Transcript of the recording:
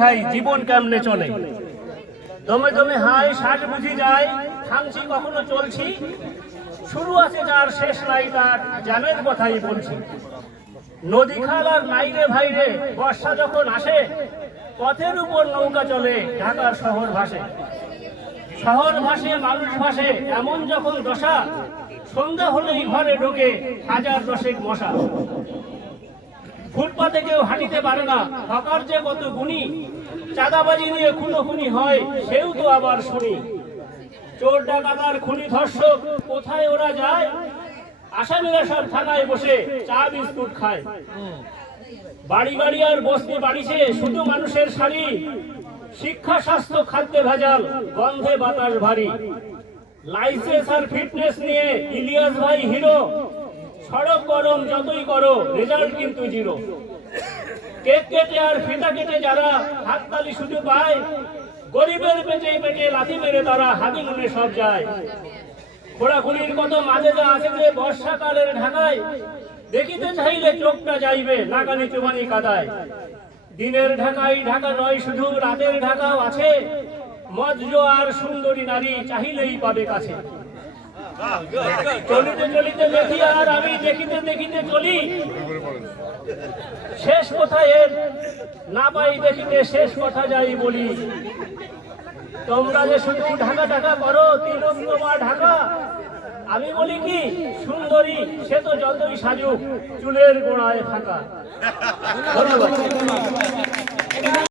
খাই জীবন কেমনে চলে। দমে দমে হাই শ্বাস বুঝি যায়, থামছি কখনো চলছি। শুরু আছে যার শেষ নাই তার, জানের কথাই বলছি। নদী খাল আর নাইরে ভাইরে, বর্ষা যখন আসে, পথের উপর নৌকা চলে ঢাকার শহর ভাসে। শহর ভাসে, মানুষ ভাসে, এমন যখন দশা, সন্ধ্যা হলেই ঘরে ঢোকে হাজার দশেক মশা। ফুটপাতে কেউ হাঁটিতে পারে না। হকার যে কত গুণী, চাঁদাবাজি নিয়ে খুনোখুনি হয়, সেও তো আবার শুনি। চোর, ডাকাতার, খুনি, ধর্ষক, কোথায় ওরা যায়? আসামিরা সব থানায় বসে চা, বিস্কুট খায়। বাড়ি বাড়ি আর বসতে বাড়িছে শুধু মানুষের শাড়ি। শিক্ষা, স্বাস্থ্য, খাদ্যে ভেজাল, গন্ধে বাতাস ভারী। লাইসেন্স আর ফিটনেস নিয়ে ইলিয়াস ভাই হিরো। সড়ক গরম যতই করো রেজাল্ট কিন্তু জিরো কেক কেটে আর ফিতা কেটে যারা হাততালি শুধু পায়, গরিবের পেটে পেটে লাথি মেরে তারা হাতি মনে সব যায়। খোড়াখুড়ির কত মাঝে যা আছে যে বর্ষাকালের ঢাকায়, দেখিতে চাইলে চোখটা যাইবে নাকানি চুমানি কাদায়। দিনের ঢাকাই ঢাকা নয়, শুধু রাতের ঢাকাও আছে, মজ্জ আর সুন্দরী নারী চাহিলেই পাবে কাছে। চলিতে চলিতে দেখি আর আমি দেখিতে দেখিতে চলি শেষ কোথায় এর? না পাই দেখিতে শেষ কথা যাই বলি। তোমরা যে শুধু ঢাকা ঢাকা করো তোমা ঢাকা। আমি বলি কি, সুন্দরী, সে তো যতই সাজুক, চুলের গোড়ায় থাকা ধন্যবাদ।